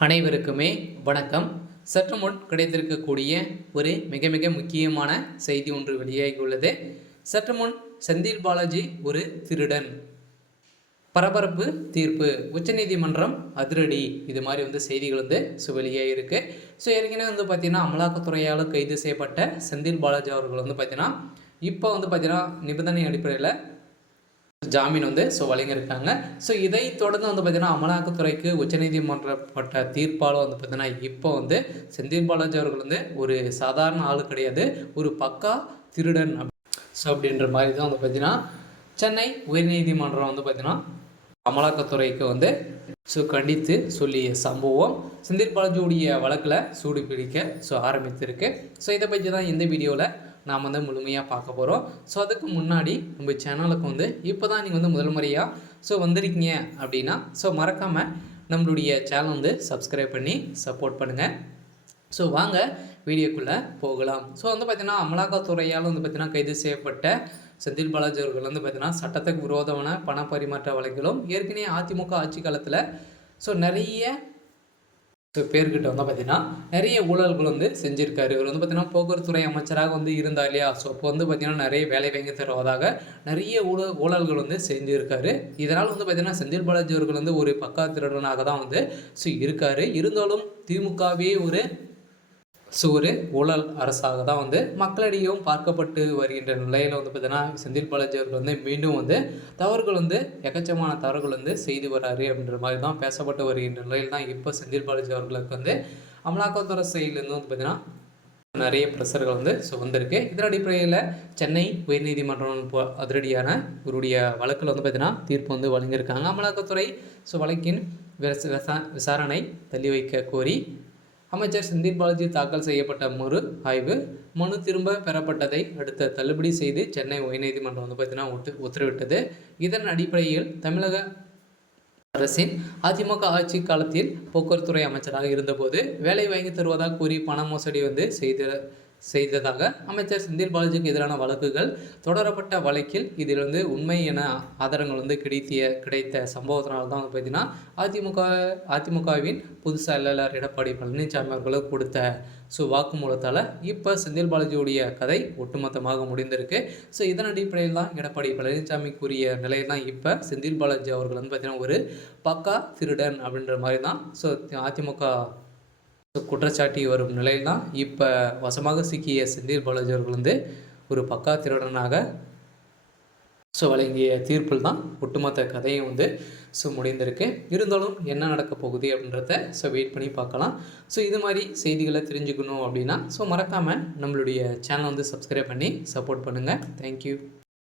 அனைவருக்குமே வணக்கம். சற்று முன் கிடைத்திருக்கக்கூடிய ஒரு மிக மிக முக்கியமான செய்தி ஒன்று வெளியாகியுள்ளது. சற்று முன் செந்தில் பாலாஜி ஒரு திருடன், பரபரப்பு தீர்ப்பு, உச்சநீதிமன்றம் அதிரடி, இது மாதிரி செய்திகள் வெளியாகிருக்கு. ஏற்கனவே பார்த்தீங்கன்னா அமலாக்கத்துறையால் கைது செய்யப்பட்ட செந்தில் பாலாஜி அவர்கள் பார்த்தீங்கன்னா இப்போ பார்த்தீங்கன்னா நிபந்தனை அடிப்படையில் ஜாமீன் வழங்கியிருக்காங்க. இதை தொடர்ந்து பார்த்தீங்கன்னா அமலாக்கத்துறைக்கு உச்சநீதிமன்றப்பட்ட தீர்ப்பால் பார்த்தீங்கன்னா இப்போ செந்தில் பாலாஜி அவர்கள் ஒரு சாதாரண ஆள் கிடையாது, ஒரு பக்கா திருடன் அப்படின்ற மாதிரி தான் பார்த்தீங்கன்னா சென்னை உயர்நீதிமன்றம் பார்த்தீங்கன்னா அமலாக்கத்துறைக்கு கண்டித்து சொல்லிய சம்பவம் செந்தில் பாலாஜியுடைய வழக்கில் சூடு பிடிக்க ஆரம்பித்திருக்கு. இதை பற்றி தான் இந்த வீடியோவில் நாம் முழுமையாக பார்க்க போகிறோம். அதுக்கு முன்னாடி நம்ம சேனலுக்கு இப்போ தான் நீங்கள் முதல் முறையாக வந்திருக்கீங்க அப்படின்னா மறக்காமல் நம்மளுடைய சேனல் சப்ஸ்கிரைப் பண்ணி சப்போர்ட் பண்ணுங்கள். வாங்க வீடியோக்குள்ளே போகலாம். பார்த்தீங்கன்னா அமலாக்கத்துறையால் பார்த்தீங்கன்னா கைது செய்யப்பட்ட செந்தில் பாலாஜி அவர்கள் பார்த்தீங்கன்னா சட்டத்துக்கு விரோதமான பண பரிமாற்ற வழக்கிலும் ஏற்கனவே அதிமுக ஆட்சி காலத்தில் நிறைய பேர்கிட்ட பார்த்தீங்கன்னா நிறைய ஊழல்கள் செஞ்சுருக்காரு. இவர் பார்த்தீங்கன்னா போக்குவரத்துறை அமைச்சராக இருந்தார் இல்லையா. அப்போ பார்த்தீங்கன்னா நிறைய வேலை வாங்கி தருவதாக நிறைய ஊழல்கள் செஞ்சுருக்காரு. இதனால் பார்த்தீங்கன்னா செந்தில் பாலாஜி அவர்கள் ஒரு பக்கா திருடனாக தான் இருக்காரு. இருந்தாலும் திமுகவே ஒரு ஊழல் அரசாக தான் மக்களிடையும் பார்க்கப்பட்டு வருகின்ற நிலையில் பார்த்தீங்கன்னா செந்தில் பாலாஜி அவர்கள் மீண்டும் தவறுகள் எக்கச்சமான தவறுகள் செய்து வராரு அப்படின்ற மாதிரி தான் பேசப்பட்டு வருகின்ற நிலையில் தான் இப்போ செந்தில் பாலாஜி அவர்களுக்கு அமலாக்கத்துறை செயலிருந்து பார்த்தீங்கன்னா நிறைய ப்ரெஷர்கள் வந்திருக்கு. இதன் அடிப்படையில் சென்னை உயர்நீதிமன்றம் அதிரடியான இவருடைய வழக்கில் பார்த்தீங்கன்னா தீர்ப்பு வழங்கியிருக்காங்க. அமலாக்கத்துறை வழக்கின் விசாரணை தள்ளி வைக்க கோரி அமைச்சர் செந்தில் பாலாஜி தாக்கல் செய்யப்பட்ட மறு ஆய்வு மனு திரும்ப பெறப்பட்டதை அடுத்த தள்ளுபடி செய்து சென்னை உயர்நீதிமன்றம் பார்த்தீங்கன்னா உத்தரவிட்டது. இதன் அடிப்படையில் தமிழக அரசின் அதிமுக ஆட்சி காலத்தில் போக்குவரத்துறை அமைச்சராக இருந்தபோது வேலை வாங்கி தருவதாக கூறி பண மோசடி செய்ததாக அமைச்சர் செந்தில் பாலாஜிக்கு எதிரான வழக்குகள் தொடரப்பட்ட வழக்கில் இதில் உண்மை என ஆதாரங்கள் கிடைத்த சம்பவத்தினால் தான் பார்த்தீங்கன்னா அதிமுகவின் புது செயலாளர் எடப்பாடி பழனிசாமி அவர்களுக்கு கொடுத்த வாக்குமூலத்தால் இப்போ செந்தில் பாலாஜியுடைய கதை ஒட்டுமொத்தமாக முடிந்திருக்கு. இதன் அடிப்படையில் தான் எடப்பாடி பழனிசாமி கூறிய நிலையில் தான் இப்போ செந்தில் பாலாஜி அவர்கள் பார்த்தீங்கன்னா ஒரு பக்கா திருடன் அப்படின்ற மாதிரி தான் அதிமுக குற்றச்சாட்டி வரும் நிலையில் தான் இப்போ வசமாக சிக்கிய செந்தில் பாலாஜி அவர்கள் ஒரு பக்கா திருடனாக வழங்கிய தீர்ப்பில் தான் ஒட்டுமொத்த கதையும் முடிந்திருக்கு. இருந்தாலும் என்ன நடக்க போகுது அப்படின்றத வெயிட் பண்ணி பார்க்கலாம். இது மாதிரி செய்திகளை தெரிஞ்சுக்கணும் அப்படின்னா மறக்காமல் நம்மளுடைய சேனல் சப்ஸ்கிரைப் பண்ணி சப்போர்ட் பண்ணுங்கள். தேங்க்யூ.